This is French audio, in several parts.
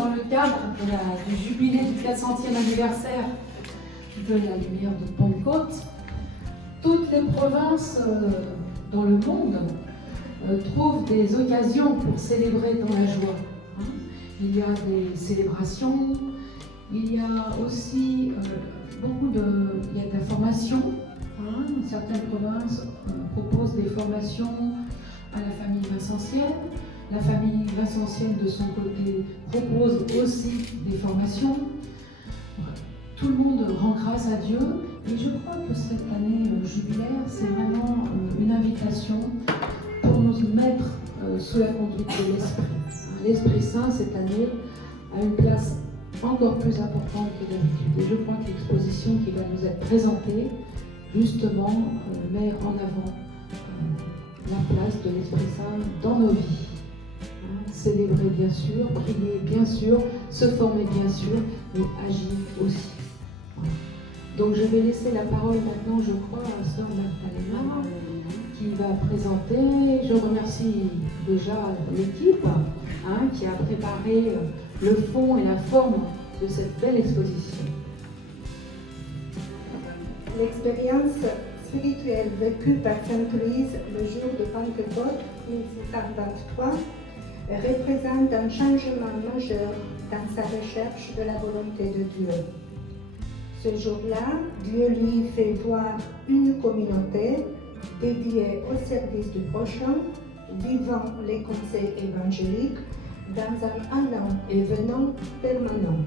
dans le cadre du jubilé du 400e anniversaire de la lumière de Pentecôte, toutes les provinces dans le monde trouvent des occasions pour célébrer dans la joie. Il y a des célébrations, il y a aussi il y a de la formation. Certaines provinces proposent des formations à la famille vincentienne. La famille vincentienne, de son côté, propose aussi des formations. Tout le monde rend grâce à Dieu. Et je crois que cette année jubilaire, c'est vraiment une invitation pour nous mettre sous la conduite de l'Esprit. L'Esprit Saint, cette année, a une place encore plus importante que d'habitude. Et je crois que l'exposition qui va nous être présentée, justement, met en avant la place de l'Esprit Saint dans nos vies. Célébrer bien sûr, prier bien sûr, se former bien sûr, mais agir aussi. Donc je vais laisser la parole maintenant, je crois, à Sœur Magdalena, qui va présenter. Je remercie déjà l'équipe qui a préparé le fond et la forme de cette belle exposition. L'expérience spirituelle vécue par Sainte Louise le jour de Pentecôte 1623 représente un changement majeur dans sa recherche de la volonté de Dieu. Ce jour-là, Dieu lui fait voir une communauté dédiée au service du prochain, vivant les conseils évangéliques dans un allant et venant permanent.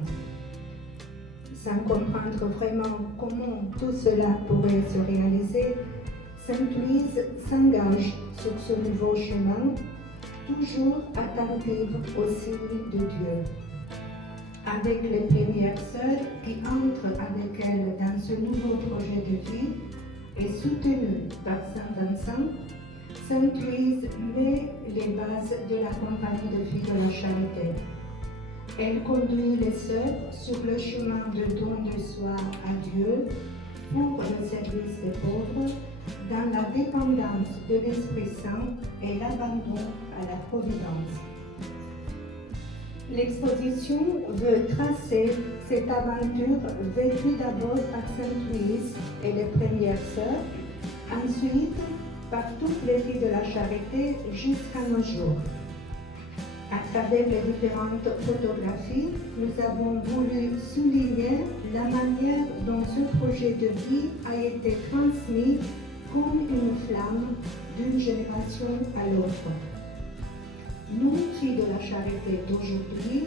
Sans comprendre vraiment comment tout cela pourrait se réaliser, Sainte Louise s'engage sur ce nouveau chemin, toujours attentive aux signes de Dieu. Avec les premières sœurs qui entrent avec elle dans ce nouveau projet de vie et soutenue par Saint Vincent, Sainte Louise met les bases de la compagnie de filles de la charité. Elle conduit les sœurs sur le chemin de don de soi à Dieu pour le service des pauvres, dans la dépendance de l'Esprit Saint et l'abandon à la providence. L'exposition veut tracer cette aventure vécue d'abord par Sainte Louise et les premières sœurs, ensuite par toutes les filles de la charité jusqu'à nos jours. À travers les différentes photographies, nous avons voulu souligner la manière dont ce projet de vie a été transmis comme une flamme d'une génération à l'autre. Nous, filles de la charité d'aujourd'hui,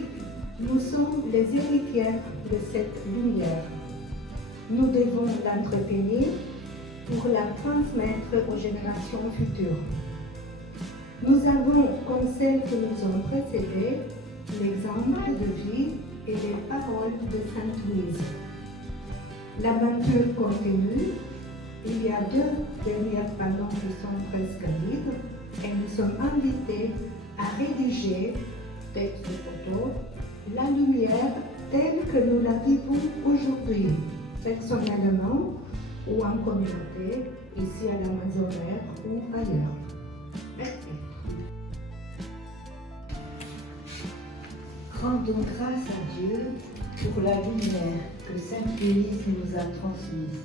nous sommes les héritières de cette lumière. Nous devons l'entretenir pour la transmettre aux générations futures. Nous avons, comme celles qui nous ont précédées, l'exemple de vie et les paroles de Sainte Louise. L'aventure continue. Il y a 2 dernières panneaux qui sont presque vides et nous sommes invités à rédiger, texte et photo, la lumière telle que nous la vivons aujourd'hui, personnellement ou en communauté, ici à la Maison Mère ou ailleurs. Merci. Rendons grâce à Dieu pour la lumière que Sainte Louise nous a transmise.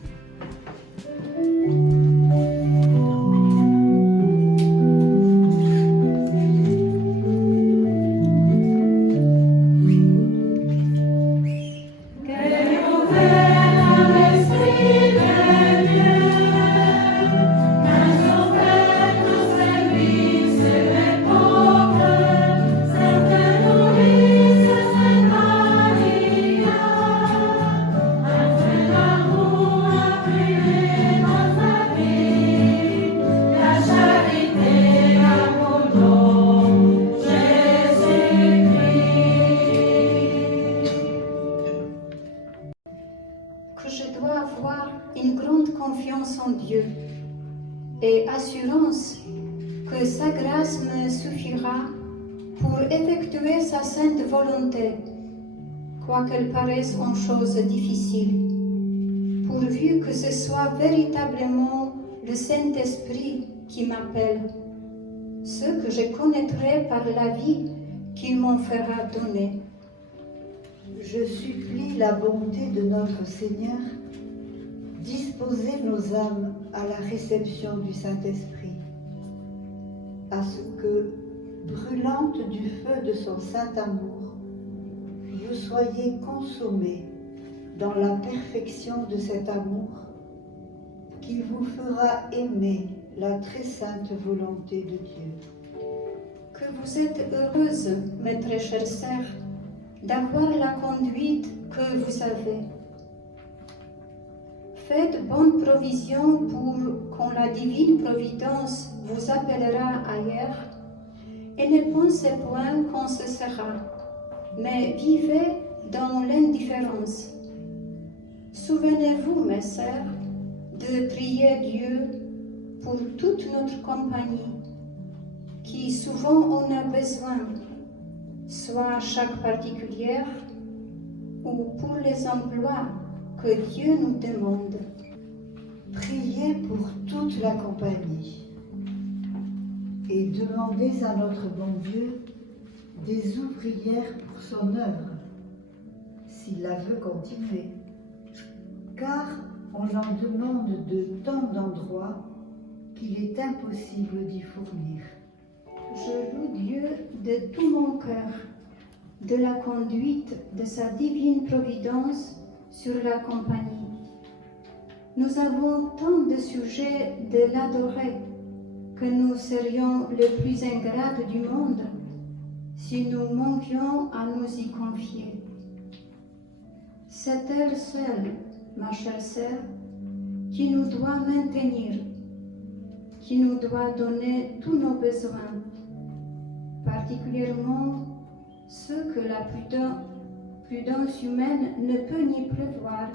Dieu et assurance que sa grâce me suffira pour effectuer sa sainte volonté, quoiqu'elle paraisse en chose difficile, pourvu que ce soit véritablement le Saint-Esprit qui m'appelle, ce que je connaîtrai par la vie qu'il m'en fera donner. je supplie la bonté de notre Seigneur, disposez nos âmes à la réception du Saint-Esprit, à ce que, brûlante du feu de son saint amour, vous soyez consommés dans la perfection de cet amour qui vous fera aimer la très sainte volonté de Dieu. Que vous êtes heureuses, mes très chères sœurs, d'avoir la conduite que vous avez. Faites bonne provision pour quand la divine providence vous appellera ailleurs, et ne pensez point qu'on se sera, mais vivez dans l'indifférence. Souvenez-vous, mes sœurs, de prier Dieu pour toute notre compagnie, qui souvent en a besoin, soit chaque particulière ou pour les emplois que Dieu nous demande. Priez pour toute la compagnie et demandez à notre bon Dieu des ouvrières pour son œuvre, s'il la veut continuer, car on en demande de tant d'endroits qu'il est impossible d'y fournir. Je loue Dieu de tout mon cœur de la conduite de sa divine providence sur la compagnie. Nous avons tant de sujets de l'adorer que nous serions les plus ingrates du monde si nous manquions à nous y confier. C'est elle seule, ma chère sœur, qui nous doit maintenir, qui nous doit donner tous nos besoins, particulièrement ceux que la prudence humaine ne peut ni prévoir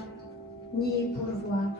ni pourvoir.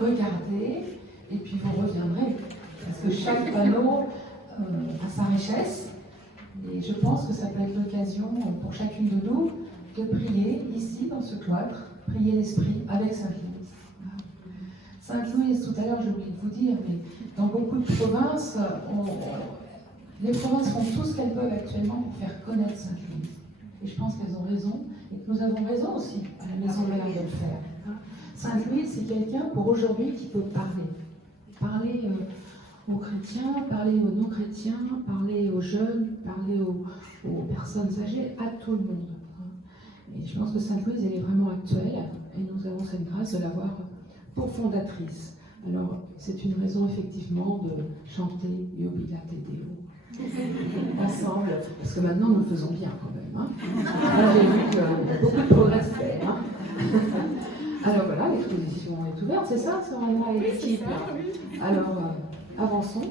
Regardez, et puis vous reviendrez. Parce que chaque panneau a sa richesse. Et je pense que ça peut être l'occasion pour chacune de nous de prier ici, dans ce cloître, prier l'Esprit avec Sainte-Louise. Sainte-Louise, tout à l'heure, j'ai oublié de vous dire, mais dans beaucoup de provinces, les provinces font tout ce qu'elles peuvent actuellement pour faire connaître Sainte-Louise. Et je pense qu'elles ont raison, et que nous avons raison aussi, à la Maison Mère, de le faire. Sainte-Louise, c'est quelqu'un pour aujourd'hui qui peut parler. Parler aux chrétiens, parler aux non-chrétiens, parler aux jeunes, parler aux personnes âgées, à tout le monde. Et je pense que Sainte-Louise, elle est vraiment actuelle, et nous avons cette grâce de l'avoir pour fondatrice. Alors, c'est une raison effectivement de chanter Jubilate Deo ensemble, parce que maintenant nous le faisons bien quand même. Là, j'ai vu qu'il y a beaucoup de progrès fait. Alors voilà, l'exposition est ouverte, c'est ça, Soraya et l'équipe. Alors, avançons.